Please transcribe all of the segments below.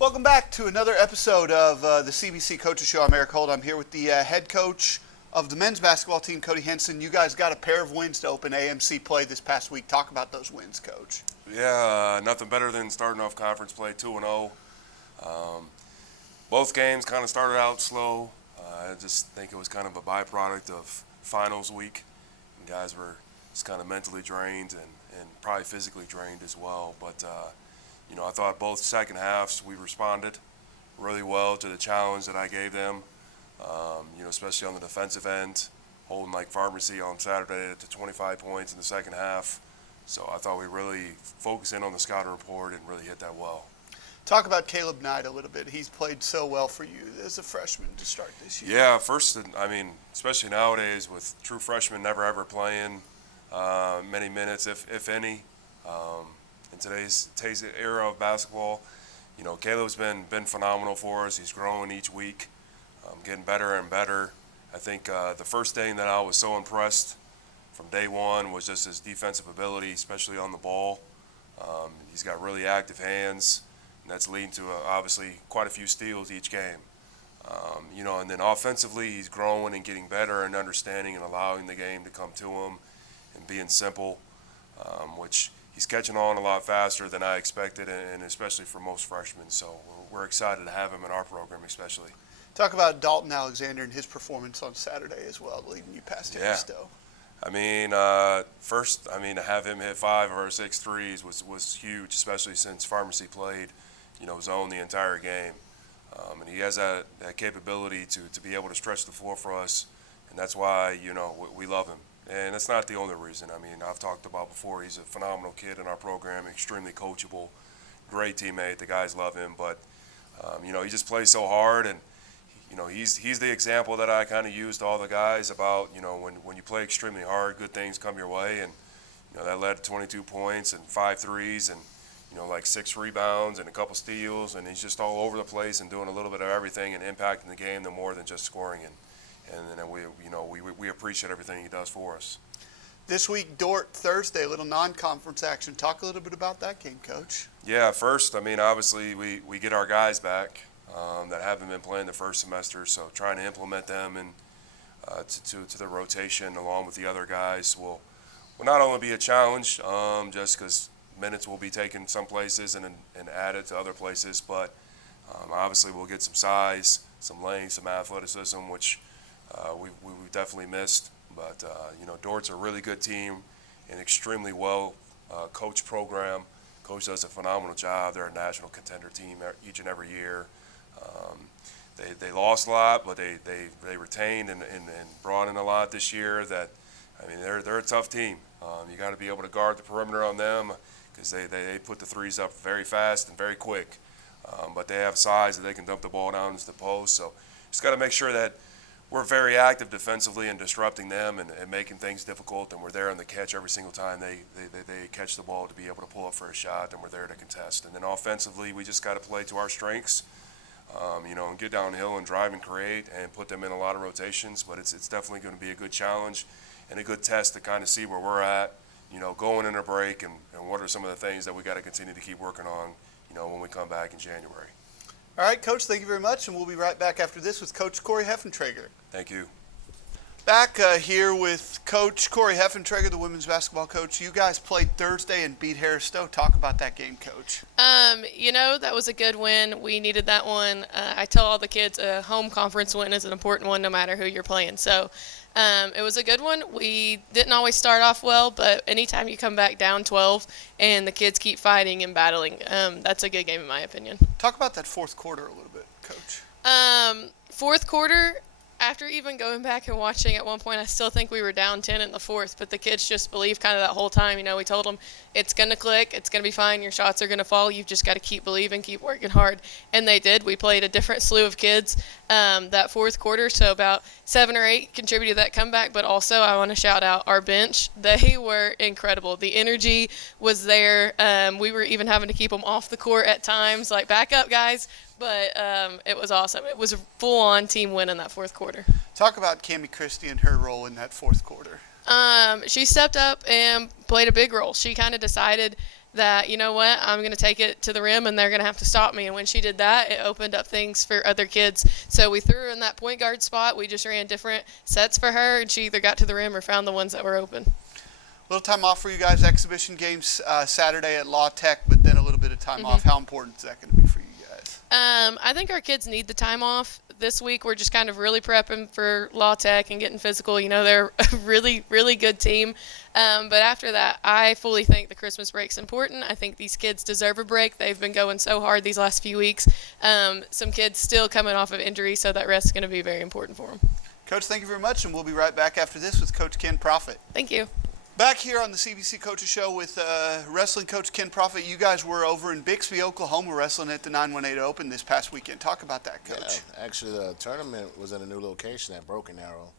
Welcome back to another episode of the CBC Coaches Show. I'm Erik Holth. I'm here with the head coach of the men's basketball team, Coach Henson. You guys got a pair of wins to open AMC play this past week. Talk about those wins, Coach. Yeah, nothing better than starting off conference play 2-0. Both games kind of started out slow. I just think it was kind of a byproduct of finals week. And guys were just kind of mentally drained and probably physically drained as well. But I thought both second halves we responded really well to the challenge that I gave them, especially on the defensive end, holding like Pharmacy on Saturday to 25 points in the second half. So I thought we really focused in on the scouting report and really hit that well. Talk about Caleb Knight a little bit. He's played so well for you as a freshman to start this year. Yeah, especially nowadays with true freshmen never ever playing many minutes, if any. In today's era of basketball, Caleb's been phenomenal for us. He's growing each week, getting better and better. I think the first thing that I was so impressed from day one was just his defensive ability, especially on the ball. He's got really active hands, and that's leading to obviously quite a few steals each game. And then offensively, he's growing and getting better and understanding and allowing the game to come to him and being simple, which he's catching on a lot faster than I expected, and especially for most freshmen. So we're excited to have him in our program, especially. Talk about Dalton Alexander and his performance on Saturday as well, leading you past him still. To have him hit 5 of our 6 threes was huge, especially since Pharmacy played, zone the entire game. And he has that capability to be able to stretch the floor for us, and that's why, we love him. And it's not the only reason. I've talked about before, he's a phenomenal kid in our program, extremely coachable, great teammate. The guys love him, but, he just plays so hard, and, he's the example that I kind of use to all the guys about, when you play extremely hard, good things come your way, and, that led to 22 points and 5 threes and, 6 rebounds and a couple steals, and he's just all over the place and doing a little bit of everything and impacting the game no more than just scoring. And we appreciate everything he does for us. This week, Dort Thursday, a little non-conference action. Talk a little bit about that game, Coach. Yeah, first, obviously we get our guys back that haven't been playing the first semester, so trying to implement them and to the rotation along with the other guys will not only be a challenge, just because minutes will be taken some places and added to other places, but obviously we'll get some size, some length, some athleticism, which we definitely missed. But, Dort's a really good team, an extremely well coached program. Coach does a phenomenal job. They're a national contender team each and every year. They lost a lot, but they retained and brought in a lot this year. They're a tough team. You got to be able to guard the perimeter on them because they put the threes up very fast and very quick. But they have size that they can dump the ball down into the post. So just got to make sure that we're very active defensively and disrupting them and making things difficult, and we're there on the catch every single time they catch the ball to be able to pull up for a shot, and we're there to contest. And then offensively, we just got to play to our strengths, and get downhill and drive and create and put them in a lot of rotations. But it's definitely going to be a good challenge and a good test to kind of see where we're at, going in a break and what are some of the things that we got to continue to keep working on, when we come back in January. All right, Coach, thank you very much, and we'll be right back after this with Coach Corey Heffentrager. Thank you. Back here with Coach Corey Heffentrager, the women's basketball coach. You guys played Thursday and beat Harris Stowe. Talk about that game, Coach. That was a good win. We needed that one. I tell all the kids a home conference win is an important one no matter who you're playing. So it was a good one. We didn't always start off well, but anytime you come back down 12 and the kids keep fighting and battling, that's a good game in my opinion. Talk about that fourth quarter a little bit, Coach. Fourth quarter, after even going back and watching at one point, I still think we were down 10 in the fourth, but the kids just believed kind of that whole time. We told them it's going to click, it's going to be fine, your shots are going to fall, you've just got to keep believing, keep working hard. And they did. We played a different slew of kids that fourth quarter, so about 7 or 8 contributed to that comeback, but also I want to shout out our bench. They were incredible. The energy was there. We were even having to keep them off the court at times, like, back up, guys. But it was awesome. It was a full-on team win in that fourth quarter. Talk about Cammie Christie and her role in that fourth quarter. She stepped up and played a big role. She kind of decided that, you know what, I'm going to take it to the rim and they're going to have to stop me. And when she did that, it opened up things for other kids. So we threw her in that point guard spot. We just ran different sets for her, and she either got to the rim or found the ones that were open. Little time off for you guys, exhibition games Saturday at La Tech, but then a little bit of time off. How important is that going to be for you guys? I think our kids need the time off. This week we're just kind of really prepping for La Tech and getting physical. You know, they're a really, really good team. But after that, I fully think the Christmas break's important. I think these kids deserve a break. They've been going so hard these last few weeks. Some kids still coming off of injury, so that rest is going to be very important for them. Coach, thank you very much, and we'll be right back after this with Coach Ken Prophete. Thank you. Back here on the CBC Coaches Show with wrestling coach Ken Prophete. You guys were over in Bixby, Oklahoma, wrestling at the 918 Open this past weekend. Talk about that, Coach. Yeah, actually, the tournament was in a new location at Broken Arrow,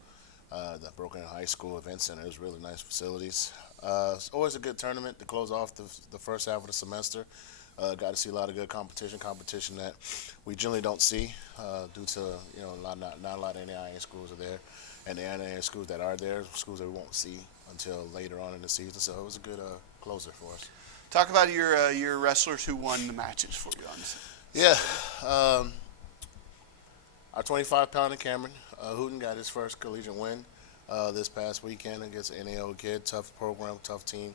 the Broken Arrow High School Event Center. It was really nice facilities. It's always a good tournament to close off the first half of the semester. Got to see a lot of good competition that we generally don't see due to not a lot of NAIA schools are there, and the NAIA schools that are there, schools that we won't see until later on in the season. So it was a good closer for us. Talk about your wrestlers who won the matches for you on this. Yeah, our 25-pounder Cameron Hooten got his first collegiate win this past weekend against an NAO kid. Tough program, tough team.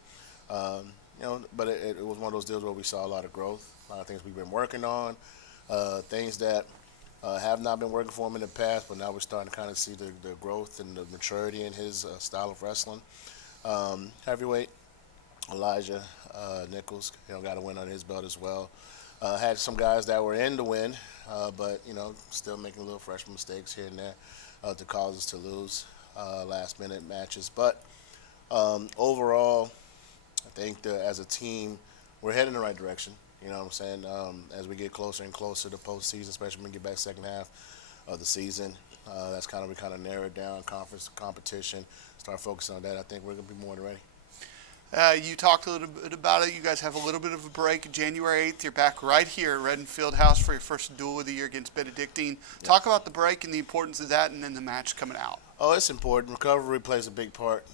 But it was one of those deals where we saw a lot of growth, a lot of things we've been working on, things that have not been working for him in the past, but now we're starting to kind of see the growth and the maturity in his style of wrestling. Heavyweight, Elijah Nichols, got a win on his belt as well. Had some guys that were in to win, but still making little freshman mistakes here and there to cause us to lose last-minute matches. But overall, I think that as a team, we're heading in the right direction. You know what I'm saying? As we get closer and closer to postseason, especially when we get back second half of the season, that's kind of narrowed down conference competition, start focusing on that. I think we're going to be more than ready. You talked a little bit about it. You guys have a little bit of a break. January 8th, you're back right here at Redden Fieldhouse for your first duel of the year against Benedictine. Yeah. Talk about the break and the importance of that, and then the match coming out. Oh, it's important. Recovery plays a big part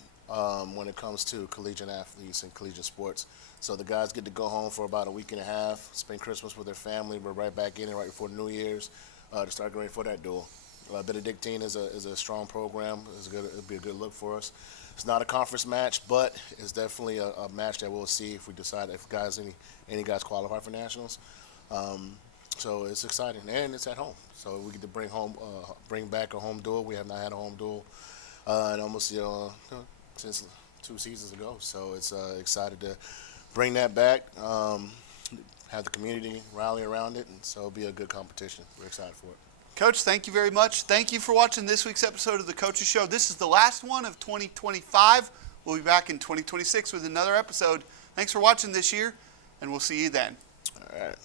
when it comes to collegiate athletes and collegiate sports. So the guys get to go home for about a week and a half, spend Christmas with their family. We're right back in it right before New Year's to start getting ready for that duel. Benedictine is a strong program. It'll be a good look for us. It's not a conference match, but it's definitely a match that we'll see if we decide if any guys qualify for nationals. So it's exciting, and it's at home. So we get to bring back a home duel. We have not had a home duel in almost since 2 seasons ago. So it's excited to bring that back. Have the community rally around it, and so it'll be a good competition. We're excited for it. Coach, thank you very much. Thank you for watching this week's episode of the Coaches Show. This is the last one of 2025. We'll be back in 2026 with another episode. Thanks for watching this year, and we'll see you then. All right.